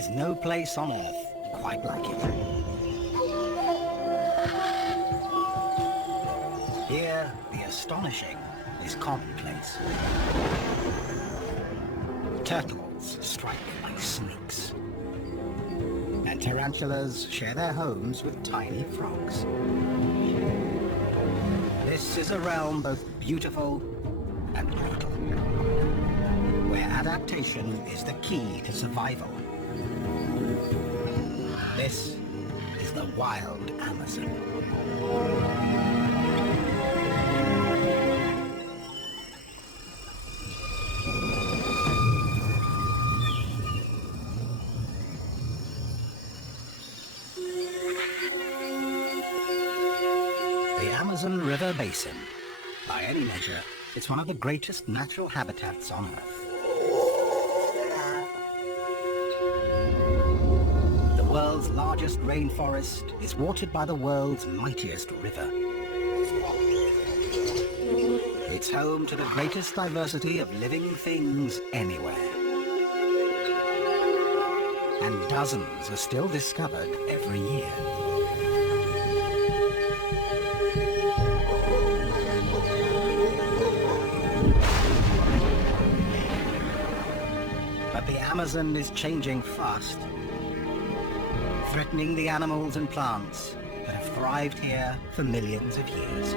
is no place on Earth quite like it. Here, the astonishing is commonplace. Turtles strike like snakes. And tarantulas share their homes with tiny frogs. This is a realm both beautiful and brutal, where adaptation is the key to survival. This is the wild Amazon. The Amazon River Basin, by any measure, it's one of the greatest natural habitats on Earth. The world's largest rainforest is watered by the world's mightiest river. It's home to the greatest diversity of living things anywhere. And dozens are still discovered every year. But the Amazon is changing fast, threatening the animals and plants that have thrived here for millions of years.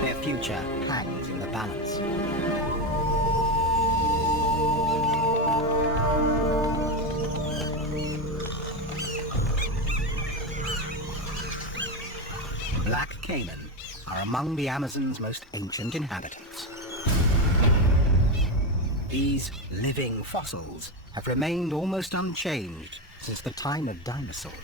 Their future hangs in the balance. Black caiman are among the Amazon's most ancient inhabitants. These living fossils have remained almost unchanged since the time of dinosaurs.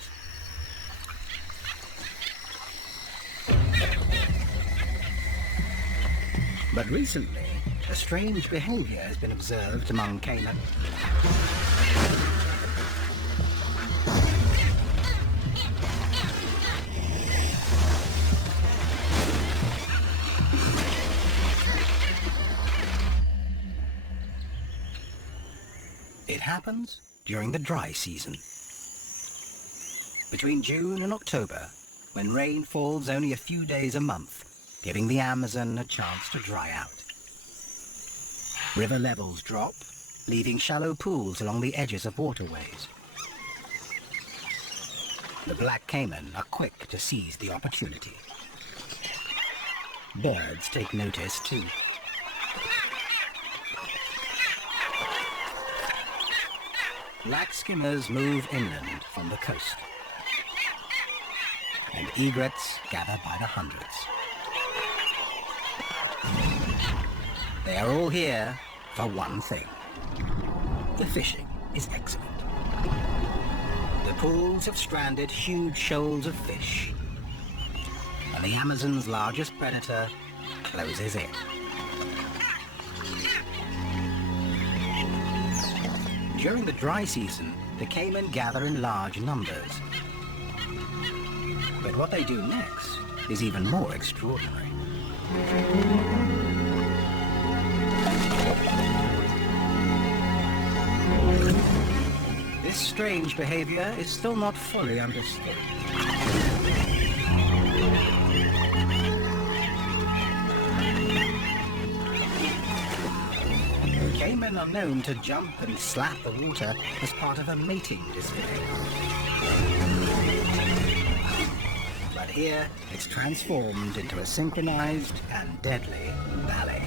But recently, a strange behavior has been observed among caiman. It happens during the dry season. Between June and October, when rain falls only a few days a month, giving the Amazon a chance to dry out. River levels drop, leaving shallow pools along the edges of waterways. The black caiman are quick to seize the opportunity. Birds take notice too. Black skimmers move inland from the coast, and egrets gather by the hundreds. They are all here for one thing. The fishing is excellent. The pools have stranded huge shoals of fish, and the Amazon's largest predator closes in. During the dry season, the caiman gather in large numbers. But what they do next is even more extraordinary. This strange behavior is still not fully understood. Caiman are known to jump and slap the water as part of a mating display. But here, it's transformed into a synchronized and deadly ballet.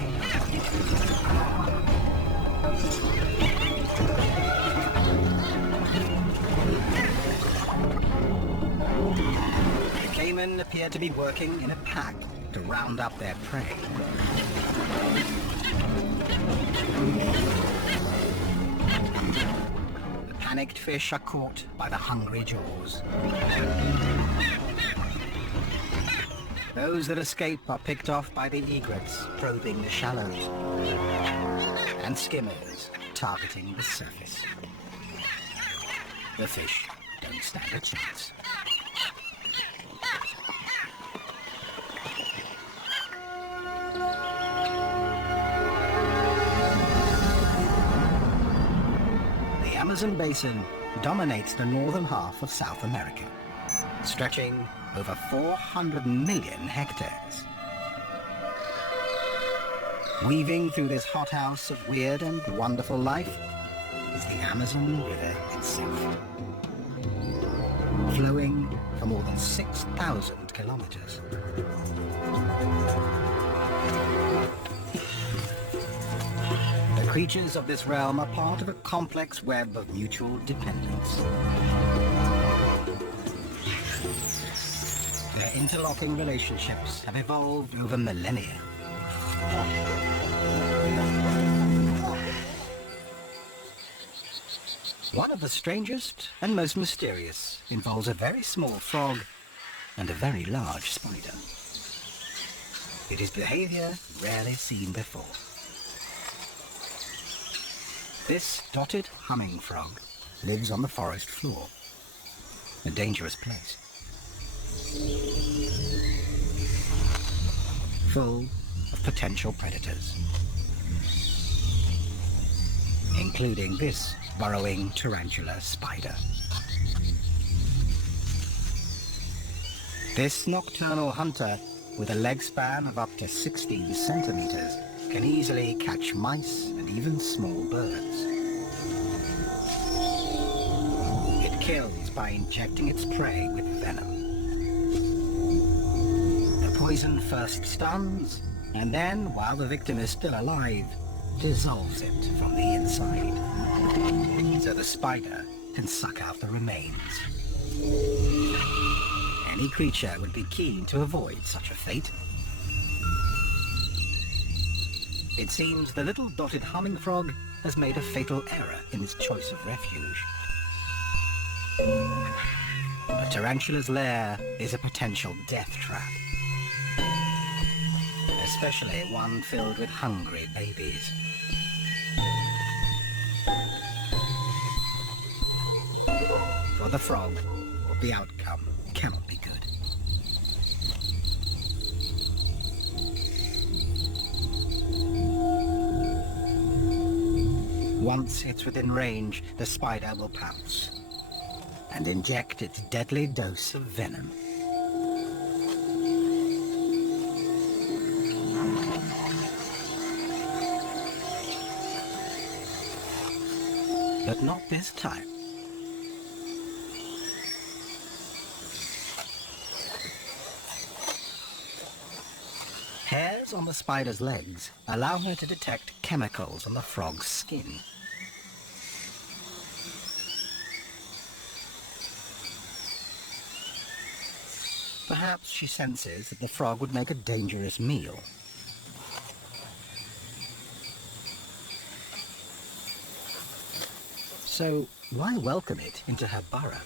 The caiman appear to be working in a pack to round up their prey. The panicked fish are caught by the hungry jaws. Those that escape are picked off by the egrets probing the shallows, and skimmers targeting the surface. The fish don't stand a chance. Amazon basin dominates the northern half of South America, stretching over 400 million hectares. Weaving through this hothouse of weird and wonderful life is the Amazon River itself, flowing for more than 6,000 kilometers. The creatures of this realm are part of a complex web of mutual dependence. Their interlocking relationships have evolved over millennia. One of the strangest and most mysterious involves a very small frog and a very large spider. It is behavior rarely seen before. This dotted humming frog lives on the forest floor, a dangerous place, full of potential predators, including this burrowing tarantula spider. This nocturnal hunter, with a leg span of up to 16 centimeters, can easily catch mice and even small birds. It kills by injecting its prey with venom. The poison first stuns, and then, while the victim is still alive, dissolves it from the inside, so the spider can suck out the remains. Any creature would be keen to avoid such a fate. It seems the little dotted humming frog has made a fatal error in its choice of refuge. A tarantula's lair is a potential death trap, especially one filled with hungry babies. For the frog, the outcome cannot be good. Once it's within range, the spider will pounce and inject its deadly dose of venom. But not this time. Hairs on the spider's legs allow her to detect chemicals on the frog's skin. Perhaps she senses that the frog would make a dangerous meal. So why welcome it into her burrow?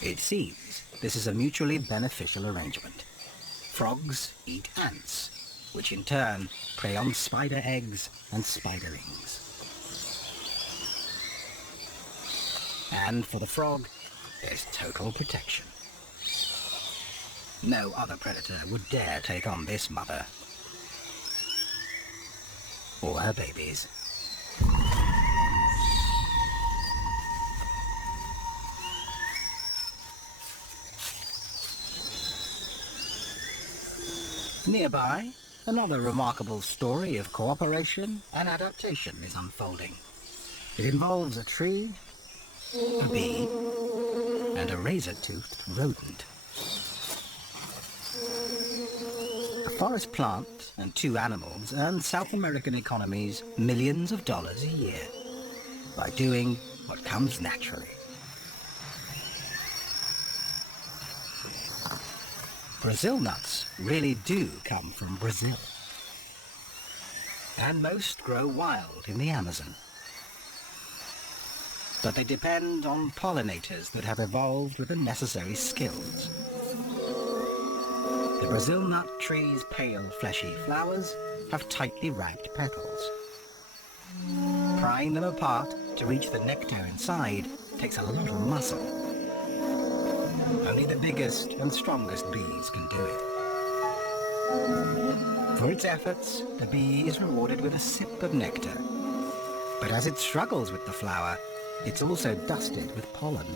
It seems this is a mutually beneficial arrangement. Frogs eat ants, which in turn prey on spider eggs and spiderlings. And for the frog, there's total protection. No other predator would dare take on this mother or her babies. Nearby, another remarkable story of cooperation and adaptation is unfolding. It involves a tree, a bee, and a razor-toothed rodent. A forest plant and two animals earn South American economies millions of dollars a year by doing what comes naturally. Brazil nuts really do come from Brazil, and most grow wild in the Amazon. But they depend on pollinators that have evolved with the necessary skills. The Brazil nut tree's pale, fleshy flowers have tightly wrapped petals. Prying them apart to reach the nectar inside takes a lot of muscle. Only the biggest and strongest bees can do it. For its efforts, the bee is rewarded with a sip of nectar, But as it struggles with the flower, it's also dusted with pollen.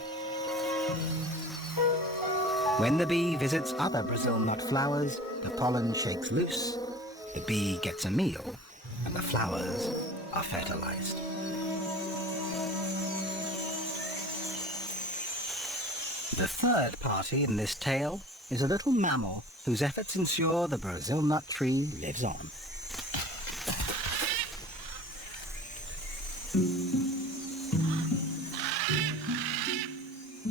When the bee visits other Brazil nut flowers, the pollen shakes loose, the bee gets a meal, and the flowers are fertilized. The third party in this tale is a little mammal whose efforts ensure the Brazil nut tree lives on.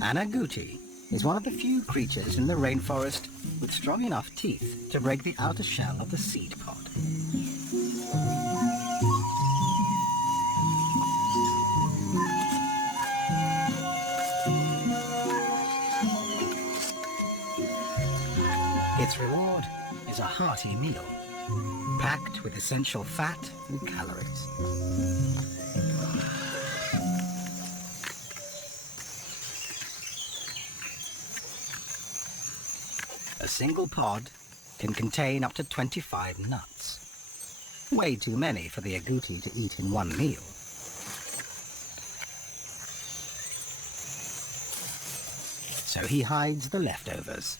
An agouti is one of the few creatures in the rainforest with strong enough teeth to break the outer shell of the seed pod. Its reward is a hearty meal, packed with essential fat and calories. A single pod can contain up to 25 nuts. Way too many for the agouti to eat in one meal. So he hides the leftovers.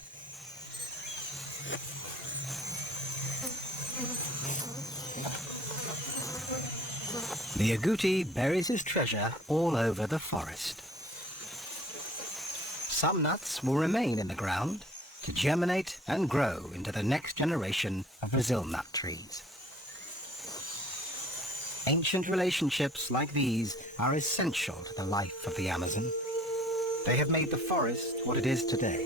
The agouti buries his treasure all over the forest. Some nuts will remain in the ground to germinate and grow into the next generation of Brazil nut trees. Ancient relationships like these are essential to the life of the Amazon. They have made the forest what it is today.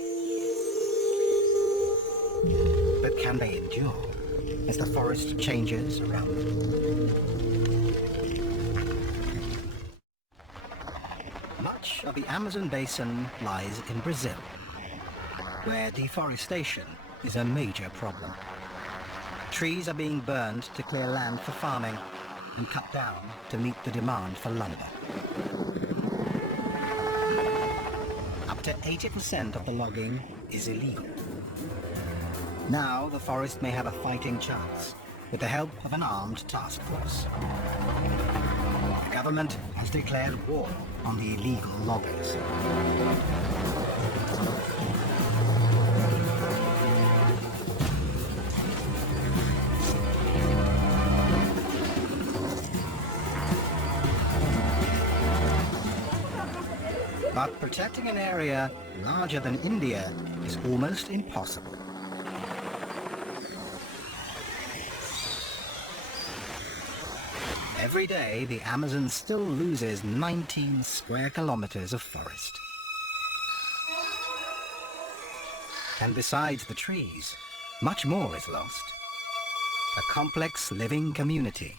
But can they endure as the forest changes around them? Much of the Amazon basin lies in Brazil, where deforestation is a major problem. Trees are being burned to clear land for farming and cut down to meet the demand for lumber. Up to 80% of the logging is illegal. Now the forest may have a fighting chance with the help of an armed task force. The government has declared war on the illegal loggers. But protecting an area larger than India is almost impossible. Every day, the Amazon still loses 19 square kilometers of forest. And besides the trees, much more is lost. A complex living community,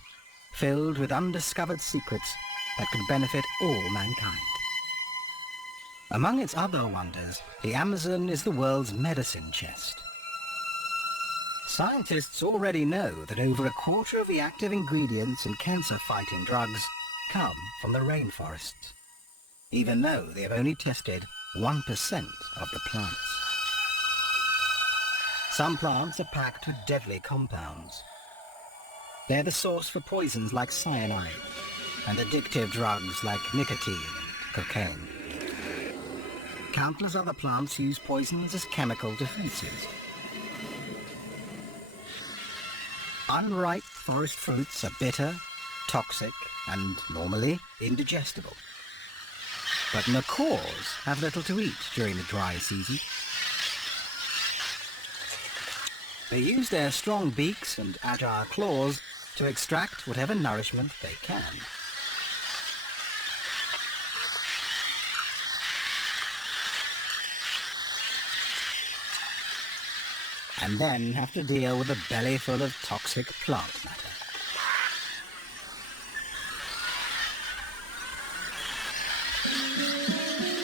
filled with undiscovered secrets that could benefit all mankind. Among its other wonders, the Amazon is the world's medicine chest. Scientists already know that over a quarter of the active ingredients in cancer-fighting drugs come from the rainforests, even though they have only tested 1% of the plants. Some plants are packed with deadly compounds. They're the source for poisons like cyanide and addictive drugs like nicotine and cocaine. Countless other plants use poisons as chemical defenses. Unripe forest fruits are bitter, toxic, and normally indigestible. But macaws have little to eat during the dry season. They use their strong beaks and agile claws to extract whatever nourishment they can. And then have to deal with a belly full of toxic plant matter.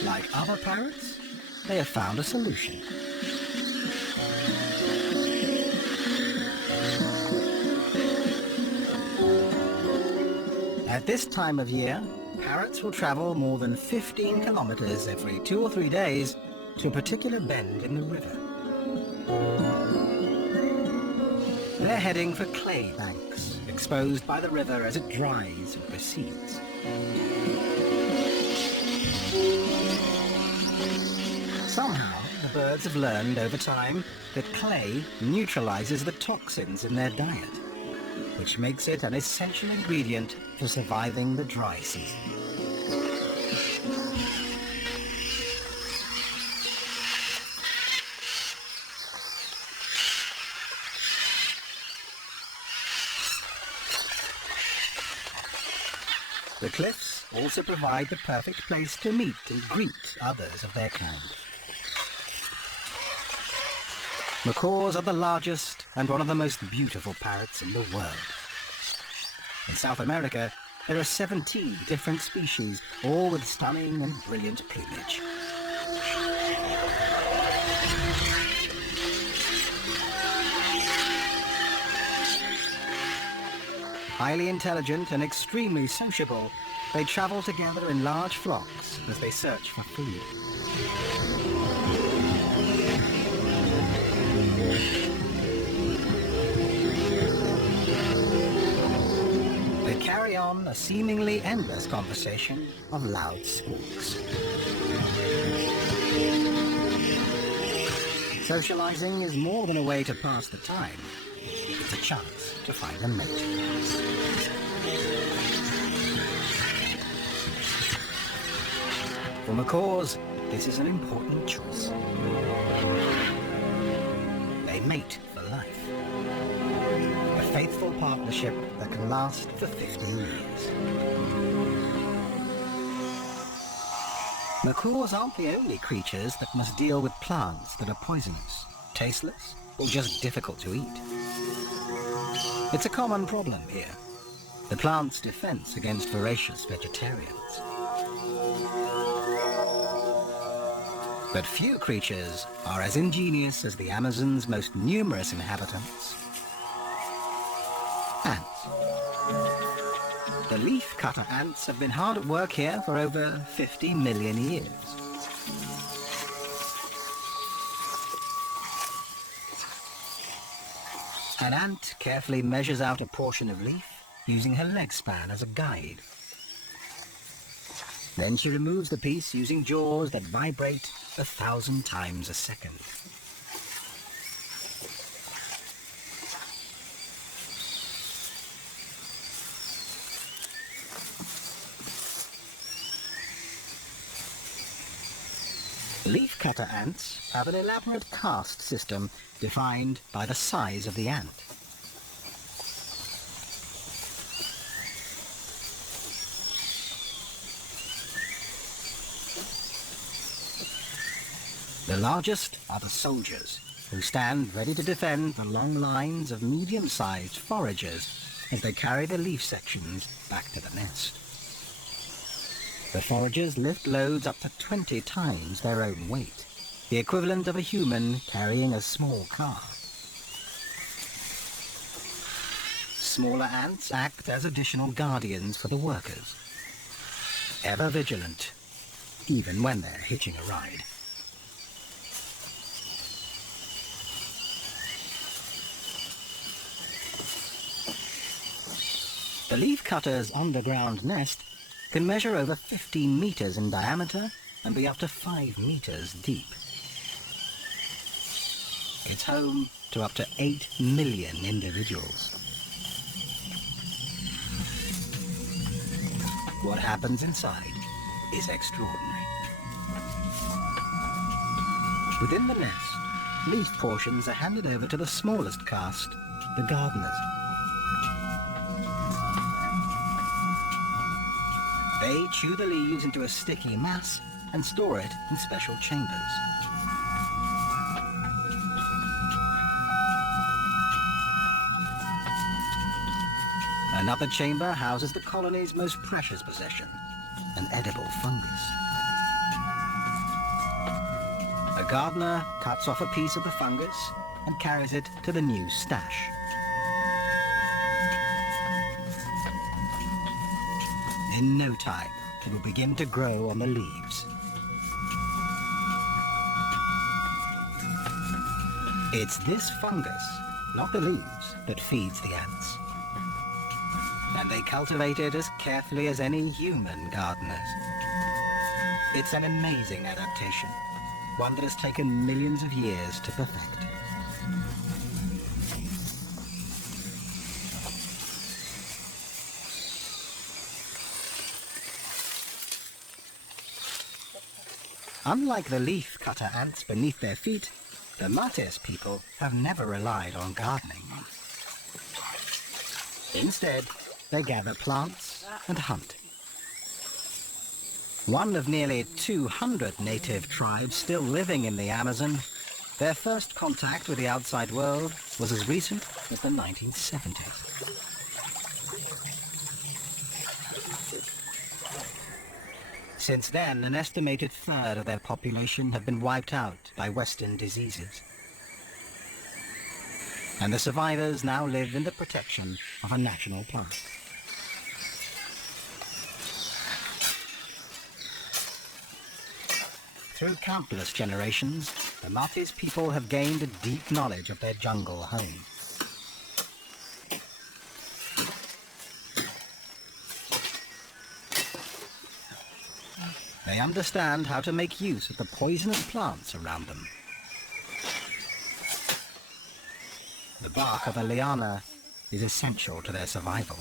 Like other parrots, they have found a solution. At this time of year, parrots will travel more than 15 kilometers every 2 or 3 days to a particular bend in the river. They're heading for clay banks in exposed by the river as it dries and recedes. Somehow, the birds have learned over time that clay neutralizes the toxins in their diet, which makes it an essential ingredient for surviving the dry season. The cliffs also provide the perfect place to meet and greet others of their kind. Macaws are the largest and one of the most beautiful parrots in the world. In South America, there are 17 different species, all with stunning and brilliant plumage. Highly intelligent and extremely sociable, they travel together in large flocks as they search for food. They carry on a seemingly endless conversation of loud squawks. Socializing is more than a way to pass the time. It's a chance to find a mate. For macaws, this is an important choice. They mate for life. A faithful partnership that can last for 15 years. Macaws aren't the only creatures that must deal with plants that are poisonous, tasteless, or just difficult to eat. It's a common problem here, the plant's defense against voracious vegetarians. But few creatures are as ingenious as the Amazon's most numerous inhabitants. Ants. The leaf-cutter ants have been hard at work here for over 50 million years. An ant carefully measures out a portion of leaf, using her leg span as a guide. Then she removes the piece using jaws that vibrate 1,000 times a second. Leafcutter ants have an elaborate caste system defined by the size of the ant. The largest are the soldiers, who stand ready to defend the long lines of medium-sized foragers as they carry the leaf sections back to the nest. The foragers lift loads up to 20 times their own weight, the equivalent of a human carrying a small car. Smaller ants act as additional guardians for the workers, ever vigilant, even when they're hitching a ride. The leafcutter's underground nest can measure over 15 meters in diameter and be up to 5 meters deep. It's home to up to 8 million individuals. What happens inside is extraordinary. Within the nest, leaf portions are handed over to the smallest caste, the gardeners. They chew the leaves into a sticky mass and store it in special chambers. Another chamber houses the colony's most precious possession, an edible fungus. A gardener cuts off a piece of the fungus and carries it to the new stash. In no time, it will begin to grow on the leaves. It's this fungus, not the leaves, that feeds the ants. and they cultivate it as carefully as any human gardeners. It's an amazing adaptation, one that has taken millions of years to perfect. Unlike the leaf-cutter ants beneath their feet, the Mates people have never relied on gardening. Instead, they gather plants and hunt. One of nearly 200 native tribes still living in the Amazon, their first contact with the outside world was as recent as the 1970s. Since then, an estimated third of their population have been wiped out by Western diseases. And the survivors now live in the protection of a national park. Through countless generations, the Mates people have gained a deep knowledge of their jungle home. They understand how to make use of the poisonous plants around them. The bark of a liana is essential to their survival.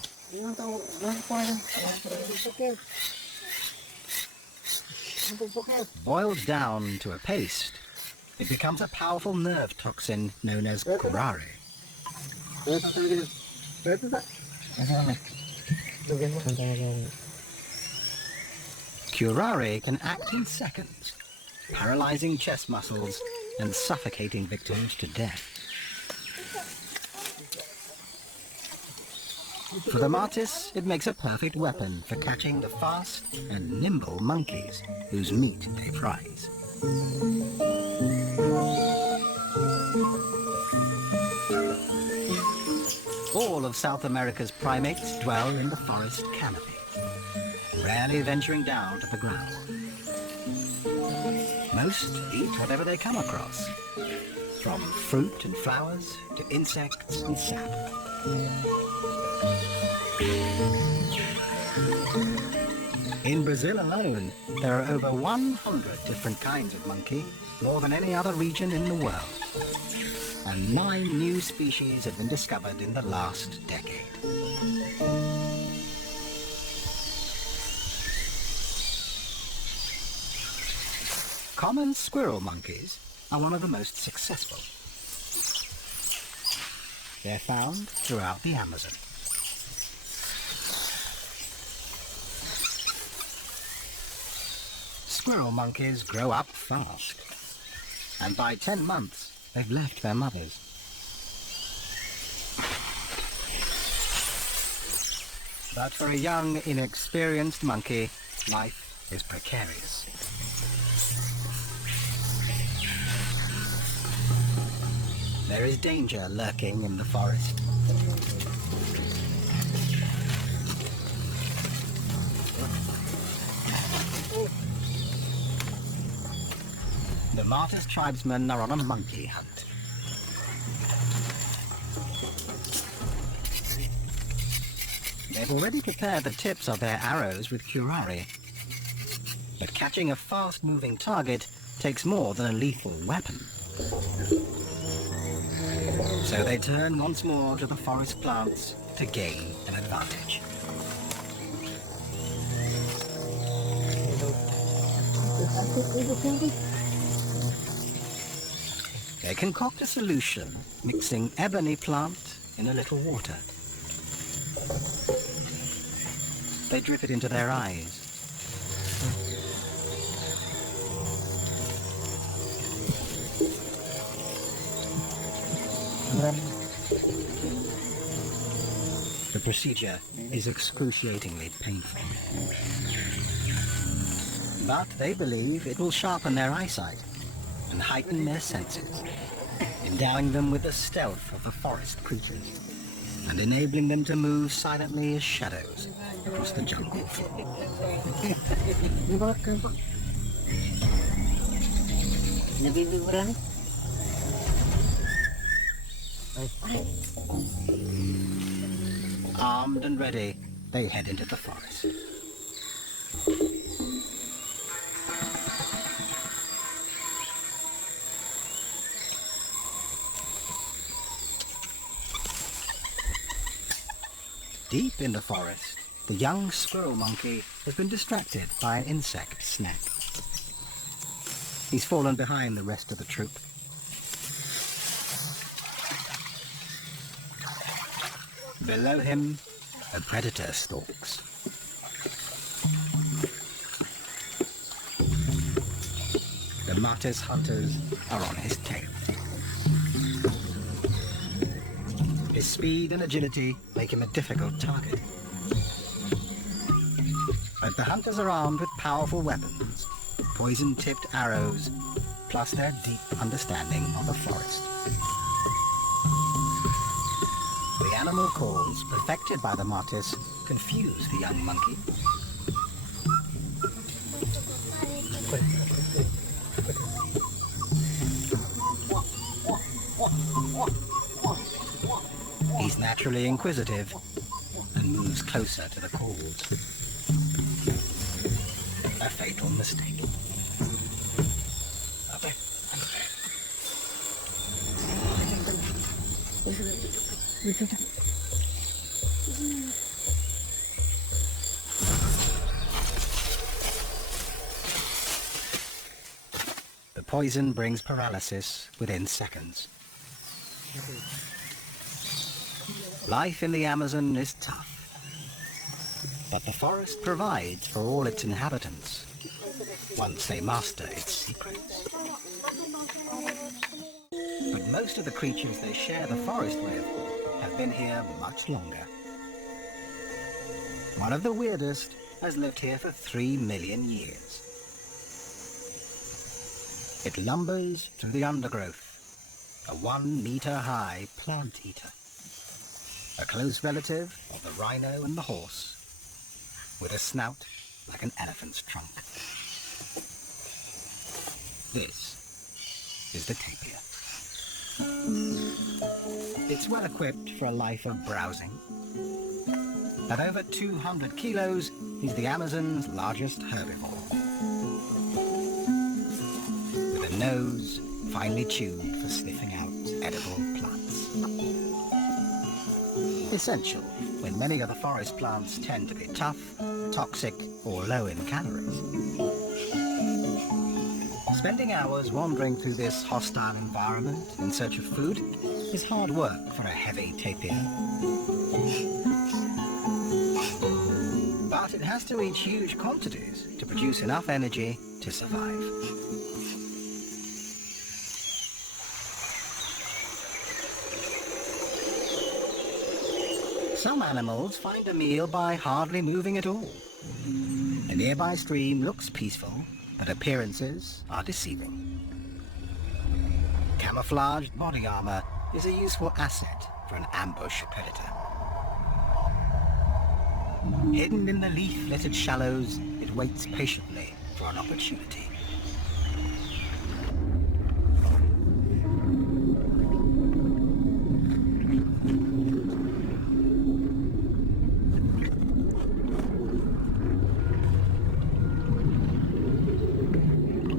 Boiled down to a paste, it becomes a powerful nerve toxin known as curare. Curare can act in seconds, paralyzing chest muscles and suffocating victims to death. For the Mates, it makes a perfect weapon for catching the fast and nimble monkeys whose meat they prize. All of South America's primates dwell in the forest canopy, rarely venturing down to the ground. Most eat whatever they come across, from fruit and flowers to insects and sap. In Brazil alone, there are over 100 different kinds of monkey, more than any other region in the world. And 9 new species have been discovered in the last decade. Common squirrel monkeys are one of the most successful. They're found throughout the Amazon. Squirrel monkeys grow up fast, and by 10 months they've left their mothers. But for a young, inexperienced monkey, life is precarious. There is danger lurking in the forest. The Mates tribesmen are on a monkey hunt. They've already prepared the tips of their arrows with curare. But catching a fast-moving target takes more than a lethal weapon. So they turn once more to the forest plants to gain an advantage. They concoct a solution, mixing ebony plant in a little water. They drip it into their eyes. The procedure is excruciatingly painful. But they believe it will sharpen their eyesight and heighten their senses, endowing them with the stealth of the forest creatures and enabling them to move silently as shadows across the jungle floor. Armed and ready, they head into the forest. Deep in the forest, the young squirrel monkey has been distracted by an insect snack. He's fallen behind the rest of the troop. Below him, a predator stalks. The martyr's hunters are on his tail. His speed and agility make him a difficult target. But the hunters are armed with powerful weapons, poison-tipped arrows, plus their deep understanding of the forest. The animal calls perfected by the martyrs confuse the young monkey. He's naturally inquisitive and moves closer to the calls. A fatal mistake. The poison brings paralysis within seconds. Life in the Amazon is tough, but the forest provides for all its inhabitants, once they master its secrets. But most of the creatures they share the forest with have been here much longer. One of the weirdest has lived here for 3 million years. It lumbers through the undergrowth, a 1-meter-high plant eater, a close relative of the rhino and the horse, with a snout like an elephant's trunk. This is the tapir. It's well equipped for a life of browsing. At over 200 kilos, he's the Amazon's largest herbivore. With a nose finely tuned for sniffing out edible plants. Essential when many of the forest plants tend to be tough, toxic, or low in calories. Spending hours wandering through this hostile environment in search of food is hard work for a heavy tapir. But it has to reach huge quantities to produce enough energy to survive. Some animals find a meal by hardly moving at all. A nearby stream looks peaceful, but appearances are deceiving. Camouflaged body armor is a useful asset for an ambush predator. Hidden in the leaf-littered shallows, it waits patiently for an opportunity.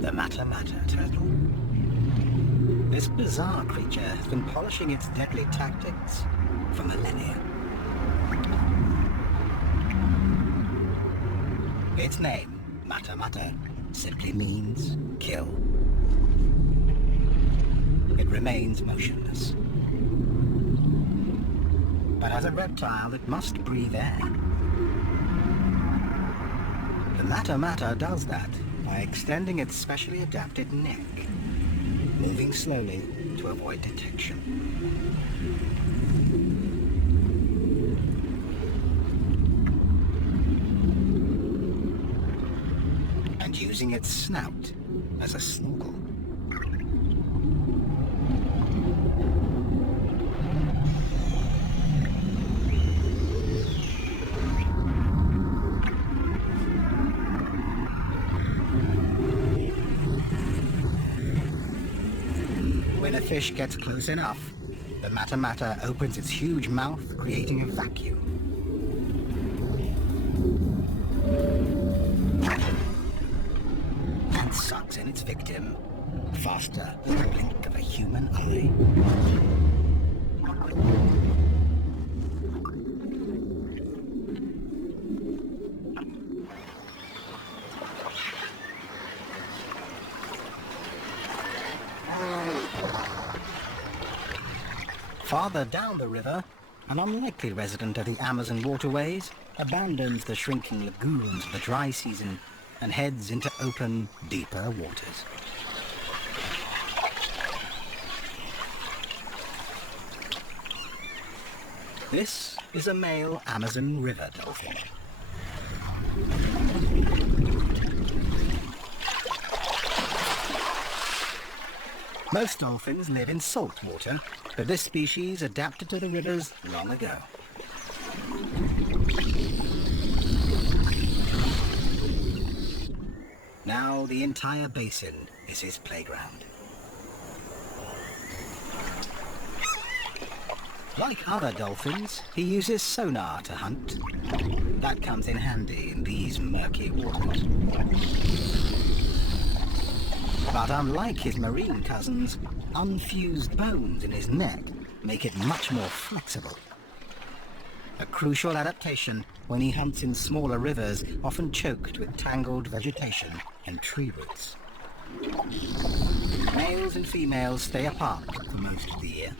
The Mata-Mata turtle. This bizarre creature has been polishing its deadly tactics for millennia. Its name, Mata-Mata, simply means kill. It remains motionless. But as a reptile, it must breathe air. The Mata-Mata does that by extending its specially adapted neck, moving slowly to avoid detection. And using its snout as a snorkel. When a fish gets close enough, the Mata-Mata opens its huge mouth, creating a vacuum. sucks in its victim faster than the blink of a human eye. Farther down the river, an unlikely resident of the Amazon waterways abandons the shrinking lagoons of the dry season and heads into open, deeper waters. This is a male Amazon river dolphin. Most dolphins live in salt water, but this species adapted to the rivers long ago. Now the entire basin is his playground. Like other dolphins, he uses sonar to hunt. That comes in handy in these murky waters. But unlike his marine cousins, unfused bones in his neck make it much more flexible. A crucial adaptation when he hunts in smaller rivers, often choked with tangled vegetation and tree roots. Males and females stay apart for most of the year.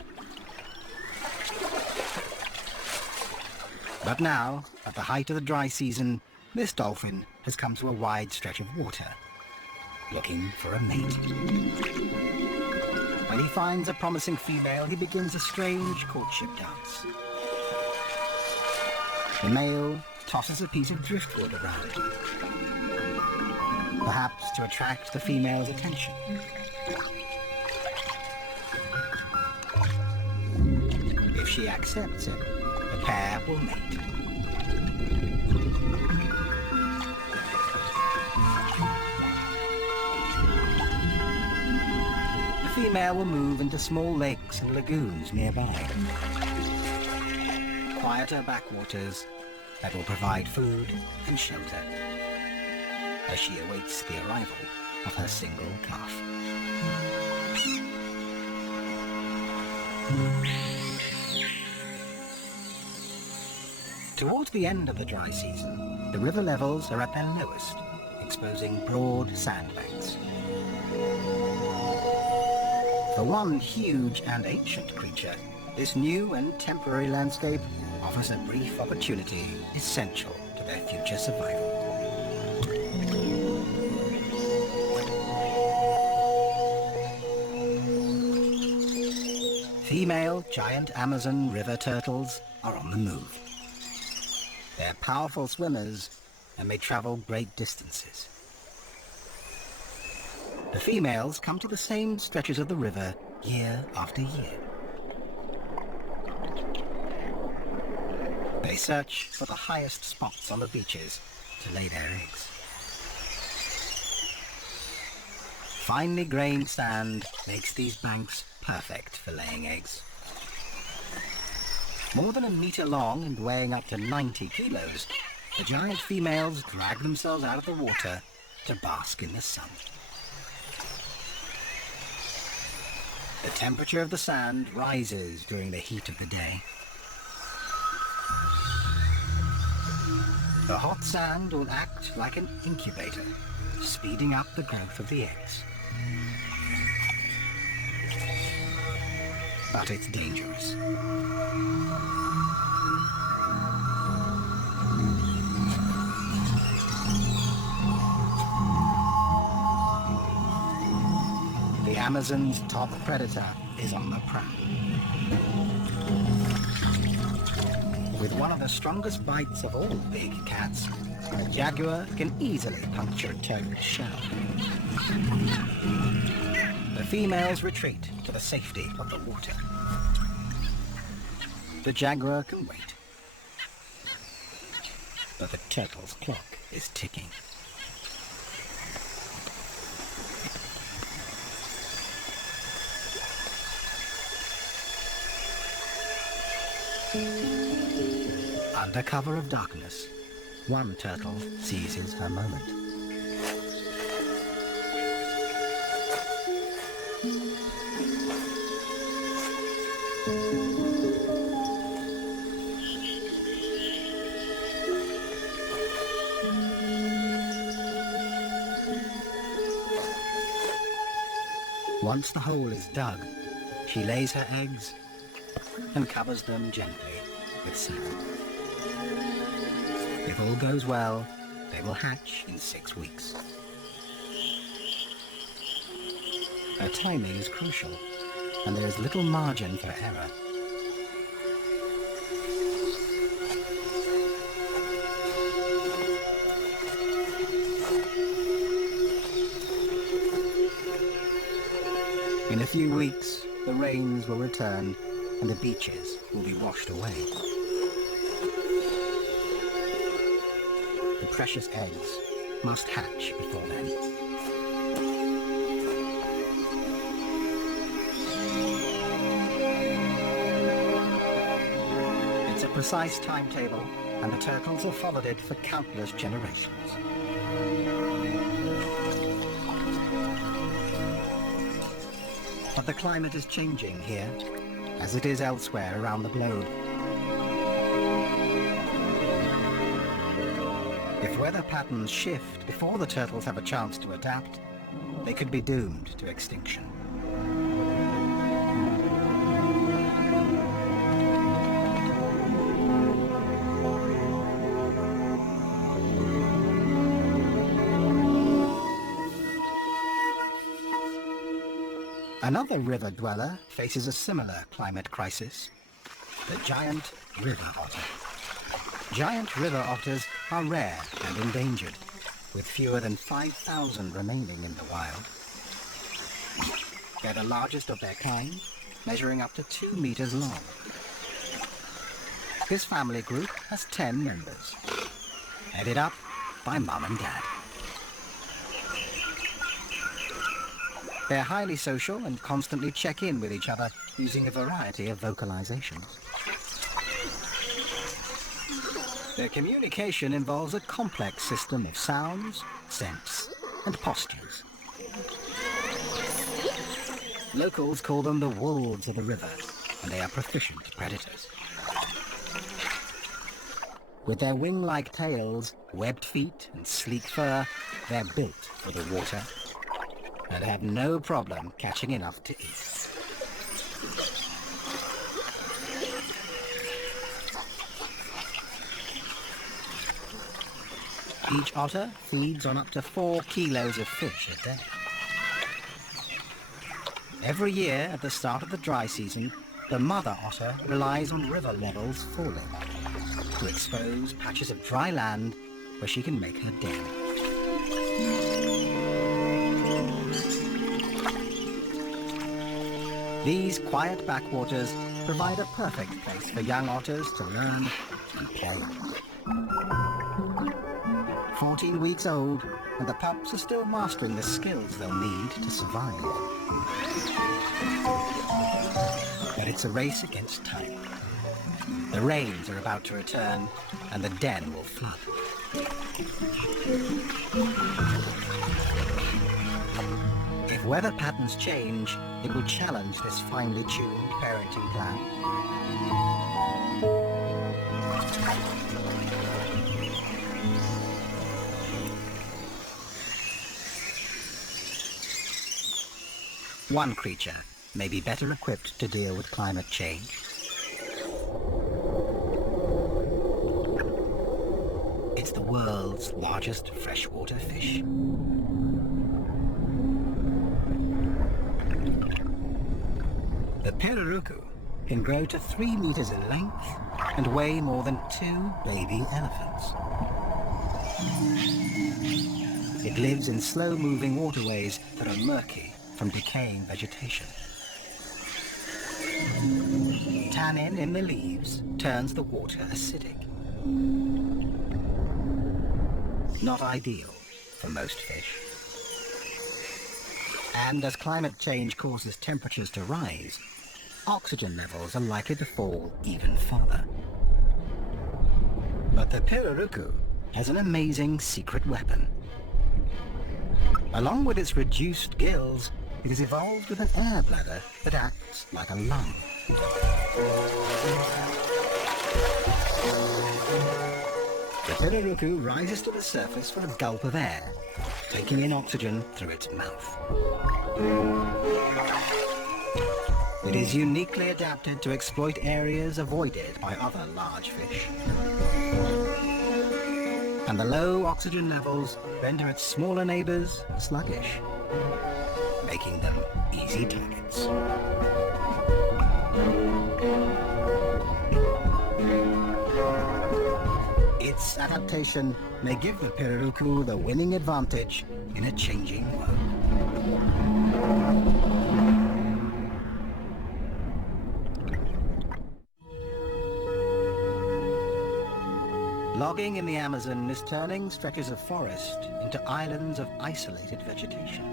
But now, at the height of the dry season, this dolphin has come to a wide stretch of water, looking for a mate. When he finds a promising female, he begins a strange courtship dance. The male tosses a piece of driftwood around, perhaps to attract the female's attention. If she accepts it, the pair will mate. The female will move into small lakes and lagoons nearby. Quieter backwaters that will provide food and shelter as she awaits the arrival of her single calf. Towards the end of the dry season, the river levels are at their lowest, exposing broad sandbanks. For one huge and ancient creature, this new and temporary landscape offers a brief opportunity essential to their future survival. Female giant Amazon river turtles are on the move. They're powerful swimmers and may travel great distances. The females come to the same stretches of the river year after year. They search for the highest spots on the beaches to lay their eggs. Finely grained sand makes these banks perfect for laying eggs. More than a meter long and weighing up to 90 kilos, the giant females drag themselves out of the water to bask in the sun. The temperature of the sand rises during the heat of the day. The hot sand will act like an incubator, speeding up the growth of the eggs. But it's dangerous. The Amazon's top predator is on the prowl. With one of the strongest bites of all big cats, a jaguar can easily puncture a turtle's shell. The females retreat to the safety of the water. The jaguar can wait, but the turtle's clock is ticking. Under cover of darkness, one turtle seizes her moment. Once the hole is dug, she lays her eggs and covers them gently with sand. If all goes well, they will hatch in 6 weeks. Her timing is crucial, and there is little margin for error. In a few weeks, the rains will return and the beaches will be washed away. The precious eggs must hatch before then. It's a precise timetable, and the turtles have followed it for countless generations. But the climate is changing here, as it is elsewhere around the globe. If weather patterns shift before the turtles have a chance to adapt, they could be doomed to extinction. Another river dweller faces a similar climate crisis: the giant river otter. Giant river otters are rare and endangered, with fewer than 5,000 remaining in the wild. They're the largest of their kind, measuring up to 2 meters long. This family group has 10 members, headed up by Mum and Dad. They're highly social and constantly check in with each other using a variety of vocalizations. Their communication involves a complex system of sounds, scents, and postures. Locals call them the wolves of the river, and they are proficient predators. With their wing-like tails, webbed feet, and sleek fur, they're built for the water, and have no problem catching enough to eat. Each otter feeds on up to 4 kilos of fish a day. Every year at the start of the dry season, the mother otter relies on river levels falling to expose patches of dry land where she can make her den. These quiet backwaters provide a perfect place for young otters to learn and play. 14 weeks old, and the pups are still mastering the skills they'll need to survive. But it's a race against time. The rains are about to return, and the den will flood. If weather patterns change, it will challenge this finely tuned parenting plan. One creature may be better equipped to deal with climate change. It's the world's largest freshwater fish. The pirarucu can grow to 3 meters in length and weigh more than 2 baby elephants. It lives in slow-moving waterways that are murky from decaying vegetation. Tannin in the leaves turns the water acidic. Not ideal for most fish. And as climate change causes temperatures to rise, oxygen levels are likely to fall even further. But the pirarucu has an amazing secret weapon. Along with its reduced gills, it has evolved with an air bladder that acts like a lung. The pirarucu rises to the surface for a gulp of air, taking in oxygen through its mouth. It is uniquely adapted to exploit areas avoided by other large fish. And the low oxygen levels render its smaller neighbors sluggish, making them easy targets. Its adaptation may give the pirarucu the winning advantage in a changing world. Logging in the Amazon is turning stretches of forest into islands of isolated vegetation.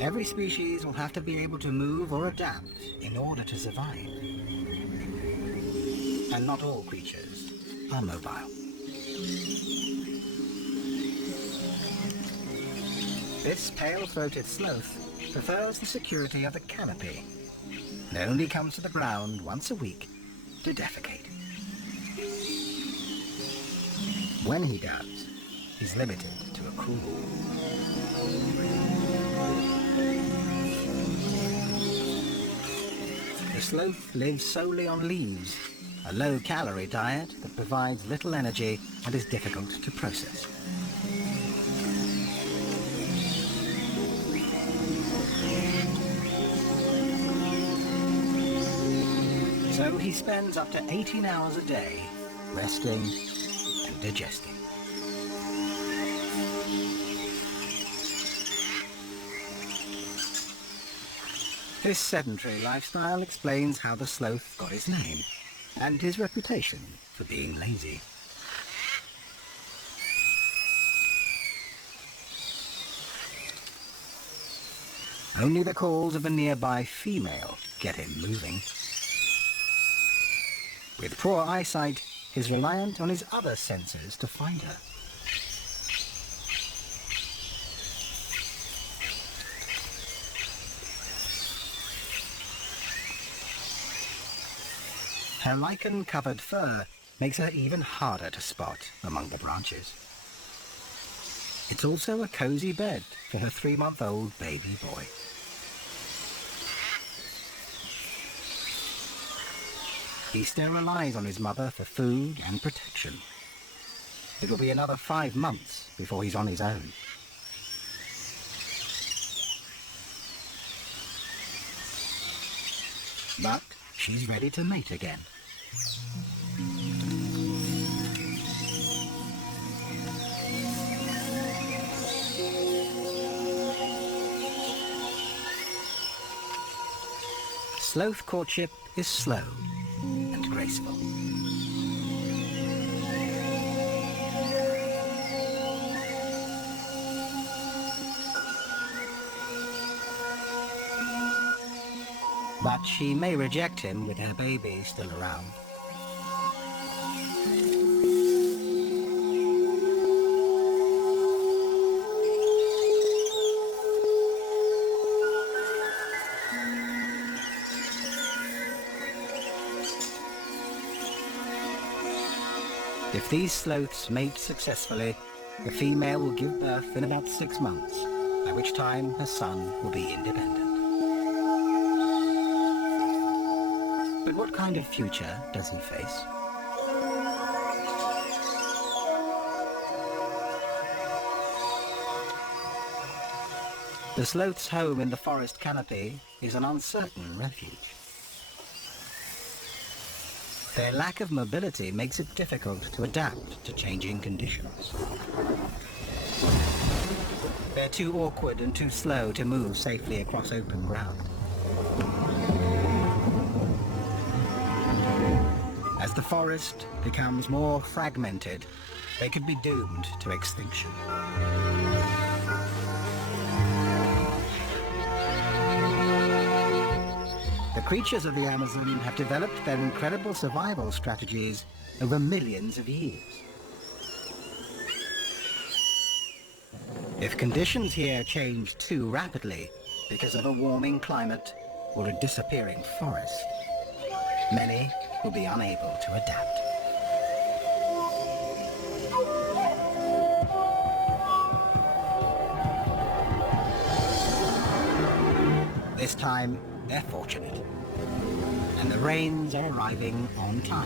Every species will have to be able to move or adapt in order to survive. And not all creatures are mobile. This pale-throated sloth prefers the security of the canopy and only comes to the ground once a week to defecate. When he does, he's limited to a cruel. The sloth lives solely on leaves, a low-calorie diet that provides little energy and is difficult to process. So he spends up to 18 hours a day resting and digesting. This sedentary lifestyle explains how the sloth got his name and his reputation for being lazy. Only the calls of a nearby female get him moving. With poor eyesight, he's reliant on his other senses to find her. Her lichen-covered fur makes her even harder to spot among the branches. It's also a cozy bed for her 3-month-old baby boy. He still relies on his mother for food and protection. It will be another 5 months before he's on his own. But she's ready to mate again. Sloth courtship is slow and graceful. But she may reject him with her baby still around. If these sloths mate successfully, the female will give birth in about 6 months, by which time her son will be independent. But what kind of future does he face? The sloth's home in the forest canopy is an uncertain refuge. Their lack of mobility makes it difficult to adapt to changing conditions. They're too awkward and too slow to move safely across open ground. As the forest becomes more fragmented, they could be doomed to extinction. The creatures of the Amazon have developed their incredible survival strategies over millions of years. If conditions here change too rapidly because of a warming climate or a disappearing forest, many will be unable to adapt. This time, they're fortunate, and the rains are arriving on time.